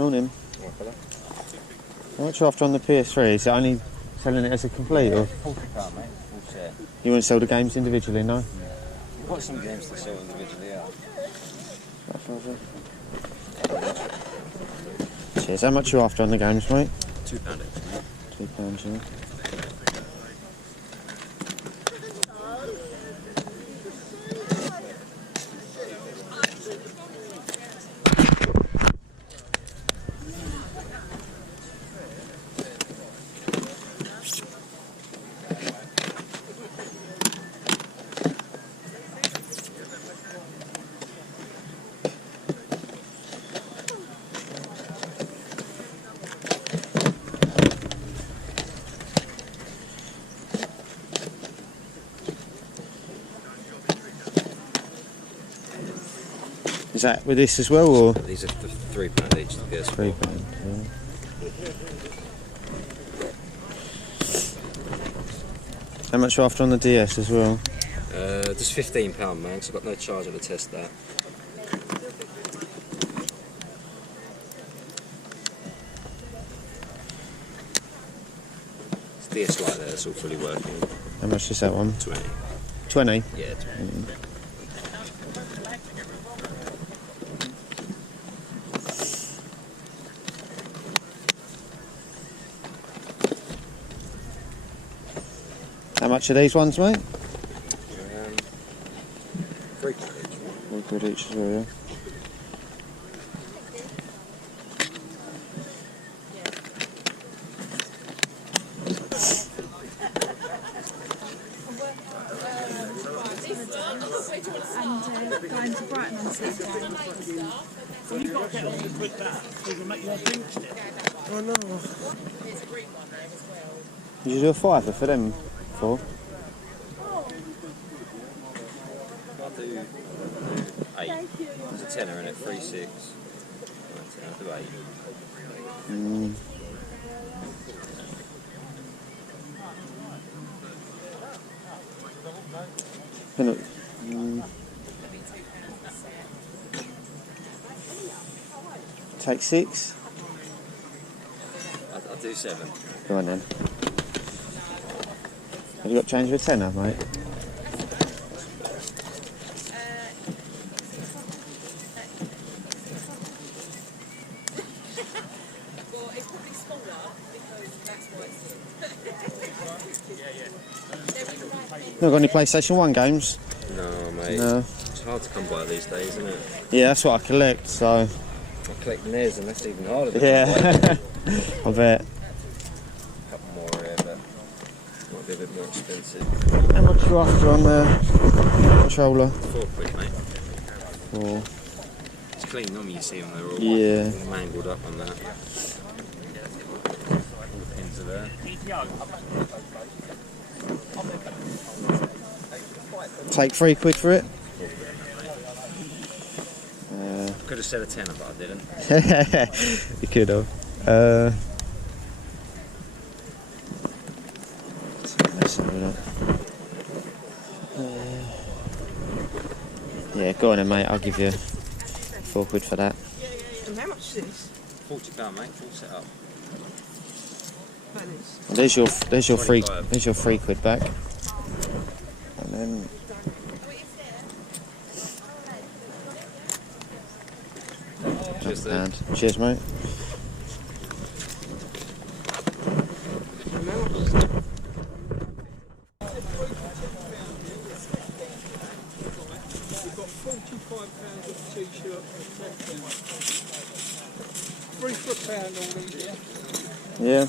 Morning. How much are you after on the PS3? Is it only selling it as a complete or? £40, mate. Full set. You want to sell the games individually, no? We've got some games to sell individually, yeah. Cheers. How much are you after on the games, mate? £2 extra. £2, yeah. Is that with this as well, or? These are £3 each. Yes. £3, yeah. How much are you after on the DS as well? Just £15, man, so I've got no charge of the test that. It's DS Lite there, it's all fully working. How much is that one? 20. 20? Yeah, 20. How much are these ones, mate? £3 each. £3 each as well, yeah. Going to Brighton on Saturday. You've got to get on with that, so it'll make your drinks still. Oh no. Did you do a fiver for them? 4? I'll do 8. There's a tenner in it, 3, 6. I'll do 8. Take 6? I'll do 7. Go on then. Have you got change for a tenner, mate? Not got any PlayStation 1 games? No, mate. No. It's hard to come by these days, isn't it? Yeah, that's what I collect, so... I collect NES and that's even harder. Yeah, I bet. A couple more here, but might be a bit more expensive. How much are you after on the controller? £4, mate. 4. It's clean normally, you see them, they're all mangled up on that. All the pins are there. Take £3 for it? Could have said a tenner, but I didn't. You could have. Let's have a look. Yeah, go on then, mate. I'll give you £4 for that. And how much is this? £40, mate. Full set up. There's your £3 back. And then Cheers, cheers, mate. You've got £45 of t-shirt for £10. 3 for £1 all these, yeah? Yeah.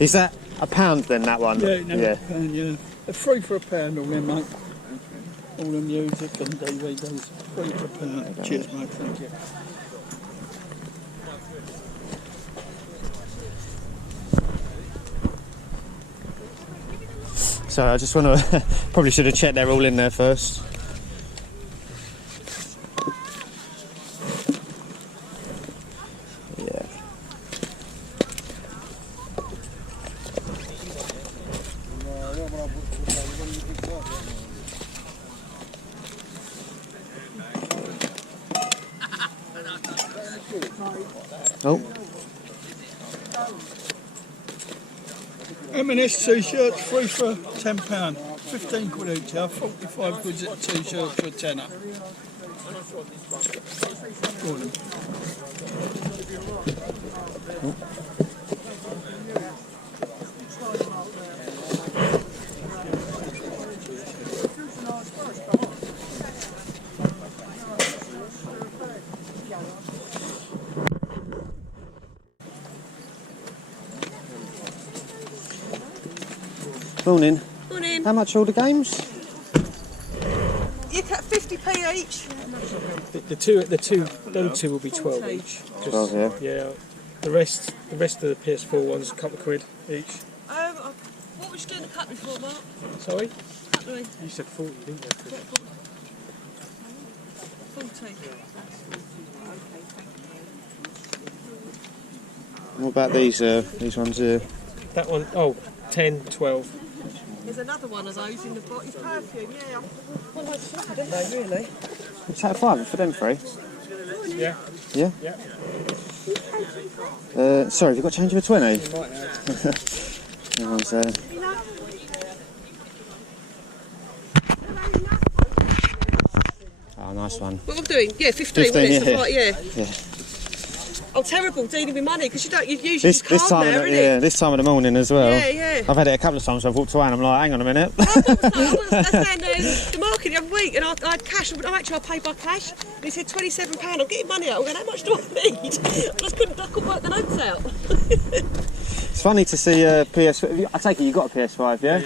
Is that £1 then, that one? Yeah, no, £1, yeah. 3 for £1 all them, mate. All the music and DVDs. 3 for £1. Cheers, mate, thank you. Sorry, I just want to. Probably should have checked they're all in there first. Yeah. Oh. M&S t-shirts free for £10. 15 quid each, 45 quid a t-shirt for a tenner. Go on then. Morning. Morning. How much are all the games? You cut 50p each. Them two will be 12 each. 12, yeah. Yeah. The rest of the PS4 ones, a couple of quid each. What was you doing the cutlery for, Mark? Sorry? Cutlery. You said 40, didn't you? 40. What about these ones here? That one, 10, 12. There's another one of those in the body's perfume, yeah. I don't know, really. Is that 5 for them 3? Yeah. Yeah? Yeah. Sorry, have you got change of a 20? Everyone's there. Oh, nice one. What am I doing? Yeah, 15, 15, wasn't it? yeah. Right, yeah. Yeah. I'm terrible dealing with money because you've used This your card time, now, isn't it? this time of the morning as well. Yeah, yeah. I've had it a couple of times. I've walked away and I'm like, hang on a minute. I was down the market the other week and I had cash. I paid by cash. And he said £27. I'm getting money out. I'm going, how much do I need? I just couldn't work the notes out. It's funny to see PS. I take it you got a PS5, yeah?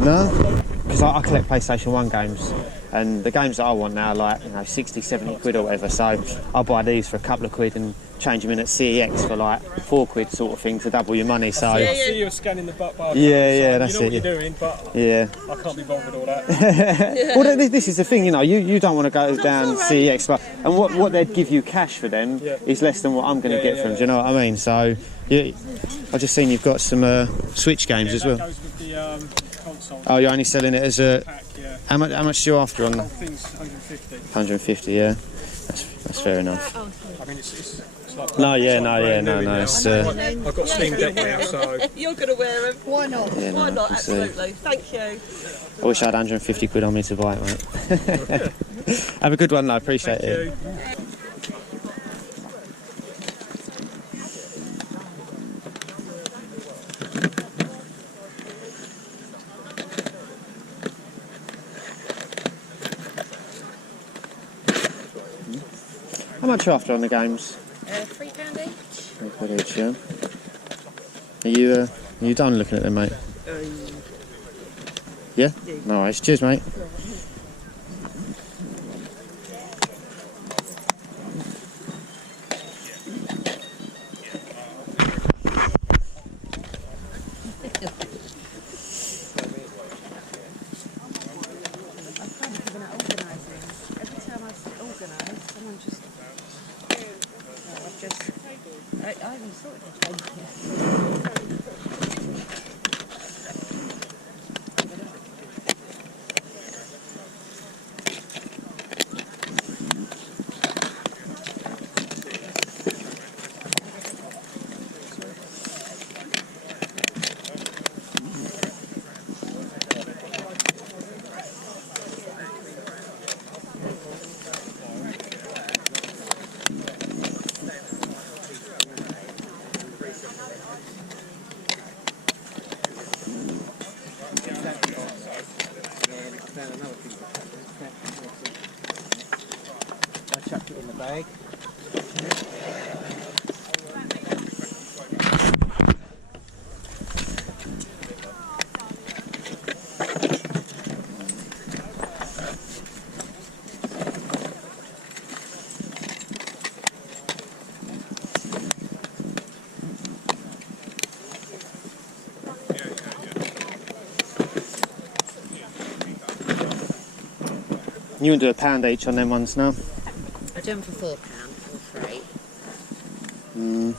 No, because I collect PlayStation 1 games, and the games that I want now are like 60, 70 quid or whatever. So I'll buy these for a couple of quid and change them in at CEX for like 4 quid sort of thing to double your money. So I see you scanning the butt bar. yeah, that's you know it. what you're doing, but Yeah. I can't be bothered with all that. Well, this is the thing, you don't want to go down CEX, but and what they'd give you cash for them is less than what I'm going to get from them. Do you know what I mean? So yeah, I've just seen you've got some Switch games as well. That goes with the console. Oh, you're only selling it as a. Pack, yeah. How much are you after on The that? whole thing's 150. 150, yeah. That's fair enough. I mean, it's like... No. It's, It's, I've got Steam Deck now, so... You're going to wear them. Why not? Yeah, Why not? it's, Absolutely. Thank you. I wish I had 150 quid on me to buy it, mate. Have a good one, I appreciate it. How much are you after on the games? £3 each. £3 each, yeah. Are you done looking at them, mate? Yeah? No worries. Cheers, mate. I haven't sorted it. I chucked it in the bag. You want to do £1 each on them ones now? I do them for £4 or £3.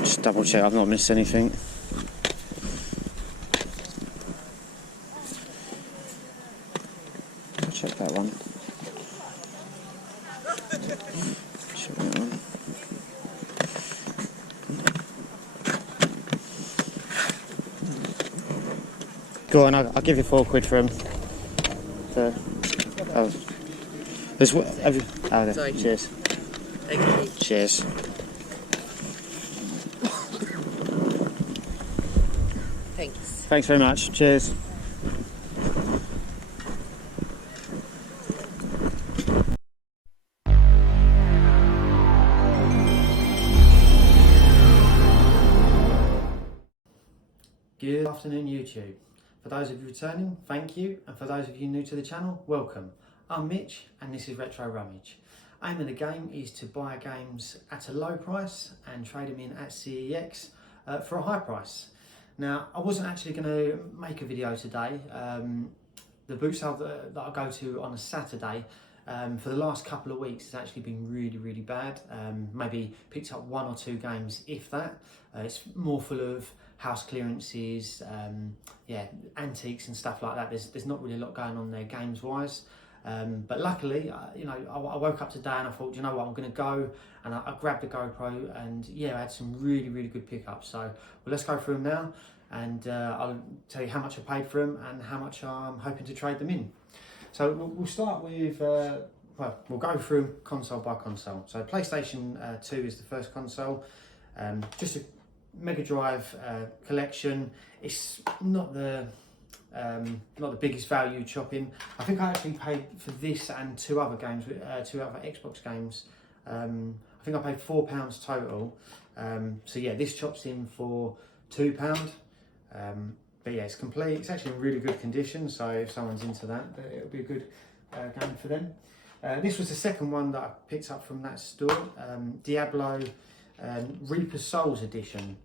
Just double check I've not missed anything. I'll check that one. Check that one. Go on, I'll give you £4 for them. Oh, there's what? Have you? Oh, there. Sorry. Cheers. Thank you. Cheers. Thanks. Thanks very much. Cheers. Good afternoon, YouTube. For those of you returning, thank you, and for those of you new to the channel, welcome. I'm Mitch, and this is Retro Rummage. Aim of the game is to buy games at a low price and trade them in at CEX for a high price. Now, I wasn't actually going to make a video today. The boot sale that I go to on a Saturday for the last couple of weeks has actually been really bad. Maybe picked up 1 or 2 games, if that. It's more full of house clearances, yeah, antiques and stuff like that. There's not really a lot going on there games wise. But luckily, you know, I woke up today and I thought, you know what, I'm going to go, and I grabbed the GoPro, and yeah, I had some really good pickups. So well, let's go through them now, and I'll tell you how much I paid for them and how much I'm hoping to trade them in. So we'll start with, well, we'll go through console by console. So PlayStation 2 is the first console, just a Mega Drive collection. It's not the biggest value chopping. I think I actually paid for this and 2 other games, 2 other Xbox games. I think I paid £4 total. So yeah, this chops in for £2. But yeah, it's complete. It's actually in really good condition, so if someone's into that, it'll be a good game for them. This was the second one that I picked up from that store, Diablo Reaper Souls edition.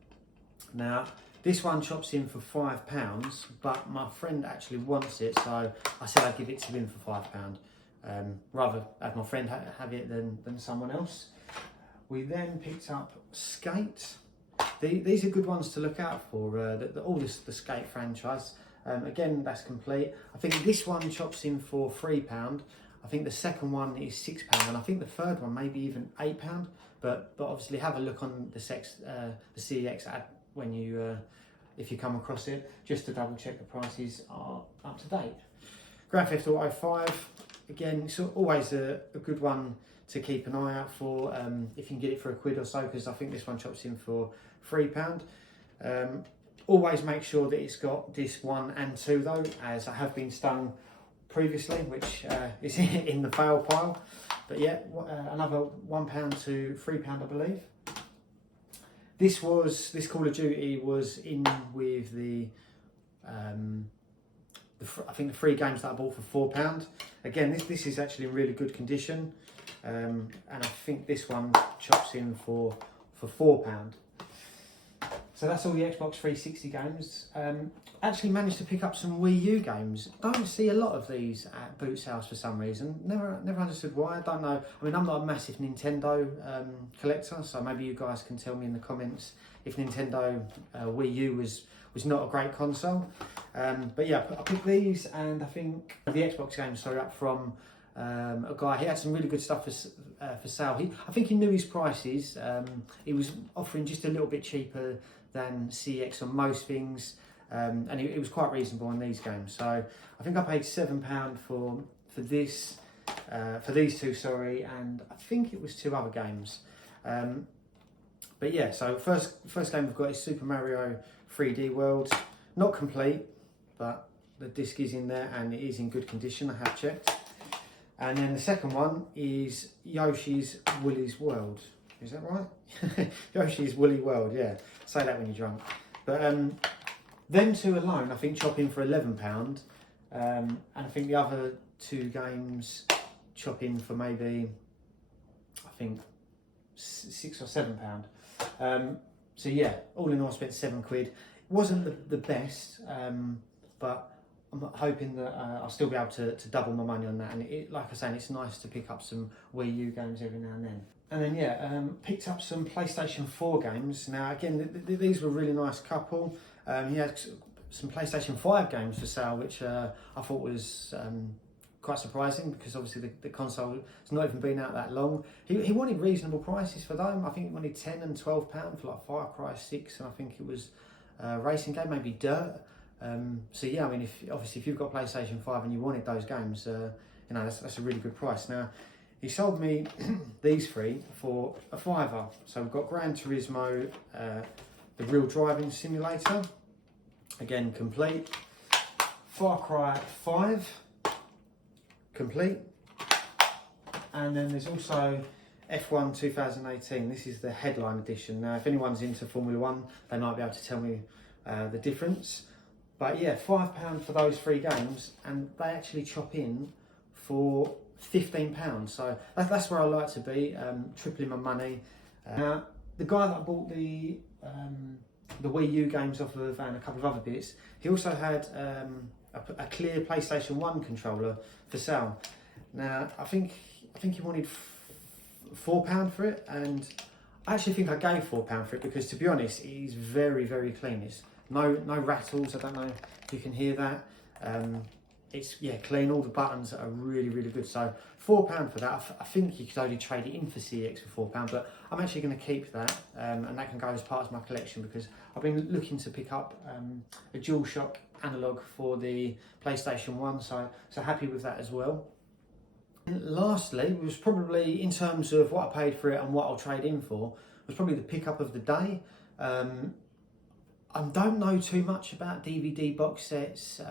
Now, this one chops in for £5, but my friend actually wants it, so I said I'd give it to him for £5. Rather have my friend have it than someone else. We then picked up Skate. These are good ones to look out for, all the Skate franchise. Again, that's complete. I think this one chops in for £3. I think the second one is £6, and I think the third one maybe even £8. But obviously have a look on the CEX ad when you if you come across it, just to double check the prices are up to date. Grand Theft Auto 5, again, it's always a good one to keep an eye out for if you can get it for £1 or so, because I think this one chops in for £3. Always make sure that it's got disc 1 and 2 though, as I have been stung previously, which is in the fail pile. But yeah, another £1 to £3, I believe. This Call of Duty was in with I think the 3 games that I bought for £4. Again, this is actually in really good condition, and I think this one chops in for £4. So that's all the Xbox 360 games. Actually managed to pick up some Wii U games. Don't see a lot of these at boot sales for some reason. Never understood why. I don't know. I mean, I'm not a massive Nintendo collector, so maybe you guys can tell me in the comments if Nintendo Wii U was not a great console. But yeah, I picked these, and I think the Xbox games are up from a guy. He had some really good stuff for sale. I think he knew his prices. He was offering just a little bit cheaper than CX on most things. And it was quite reasonable on these games. So I think I paid £7 for this, for these 2, sorry, and I think it was 2 other games. But yeah, so first game we've got is Super Mario 3D World. Not complete, but the disc is in there and it is in good condition, I have checked. And then the second one is Yoshi's Woolly's World. Is that right? Yoshi's Woolly World, yeah. Say that when you're drunk. But them 2 alone, I think, chop in for £11. And I think the other 2 games chop in for maybe, I think, £6 or £7. So yeah, all in all I spent £7. It wasn't the best, but I'm hoping that I'll still be able to double my money on that. And like I say, it's nice to pick up some Wii U games every now and then. And then yeah, picked up some PlayStation 4 games. Now again, these were a really nice couple. He had some PlayStation 5 games for sale, which I thought was quite surprising, because obviously the console has not even been out that long. He wanted reasonable prices for them. I think he wanted £10 and £12 for like Far Cry 6, and I think it was a racing game, maybe Dirt. So yeah, I mean, if you've got PlayStation 5 and you wanted those games, you know, that's a really good price. Now, he sold me these three for a £5. So we've got Gran Turismo, the real driving simulator, again complete. Far Cry 5, complete. And then there's also F1 2018. This is the headline edition. Now, if anyone's into Formula 1, they might be able to tell me the difference. But yeah, £5 for those three games, and they actually chop in for £15. So that's where I like to be, tripling my money. Now, the guy that I bought the Wii U games off of and a couple of other bits, he also had a clear PlayStation 1 controller for sale. Now, I think he wanted £4 for it, and I actually think I gave £4 for it, because to be honest, it's very, very clean. It's no rattles. I don't know if you can hear that. It's clean. All the buttons are really, really good. So £4 for that. I think you could only trade it in for CX for £4, but I'm actually going to keep that, and that can go as part of my collection, because I've been looking to pick up a DualShock analog for the PlayStation 1. So happy with that as well. And lastly, was probably, in terms of what I paid for it and what I'll trade in for, was probably the pickup of the day. I don't know too much about DVD box sets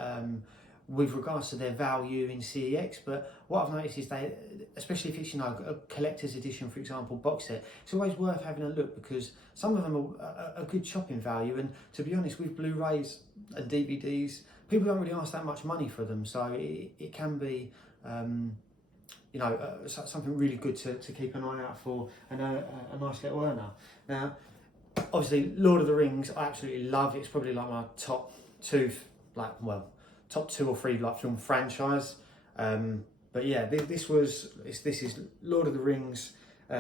with regards to their value in CEX, but what I've noticed is they, especially if it's, you know, a collector's edition, for example, box set, it's always worth having a look, because some of them are a good shopping value, and to be honest, with Blu-rays and DVDs, people don't really ask that much money for them, so it can be you know, something really good to keep an eye out for, and a nice little earner. Now, obviously, Lord of the Rings, I absolutely love. It's probably like my top two or three like film franchise. But yeah, this is Lord of the Rings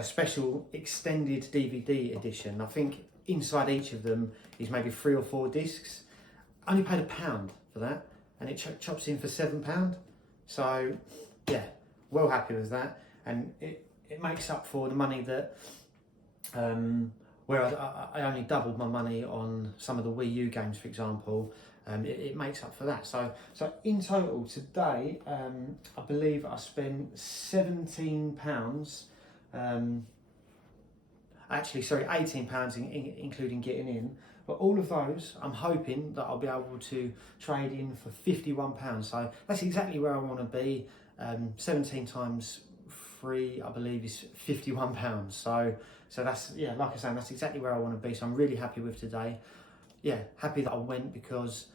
special extended DVD edition. I think inside each of them is maybe 3 or 4 discs. I only paid £1 for that, and it chops in for £7. So yeah, well happy with that, and it makes up for the money that where I only doubled my money on some of the Wii U games, for example. It makes up for that. So in total today, I believe I spent £17. Actually, sorry, £18 including getting in. But all of those, I'm hoping that I'll be able to trade in for £51. So that's exactly where I want to be. 17 times 3, I believe, is £51. So that's, yeah, like I say, that's exactly where I want to be. So I'm really happy with today. Yeah, happy that I went, because,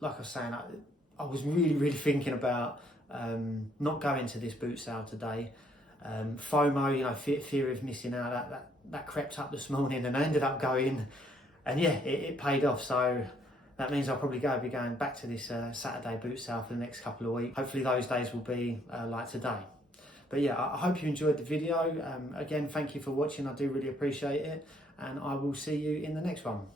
like I was saying, I was really, really thinking about not going to this boot sale today. FOMO, you know, fear of missing out, that crept up this morning, and I ended up going, and yeah, it paid off. So that means I'll probably be going back to this Saturday boot sale for the next couple of weeks. Hopefully those days will be like today. But yeah, I hope you enjoyed the video. Again, thank you for watching. I do really appreciate it, and I will see you in the next one.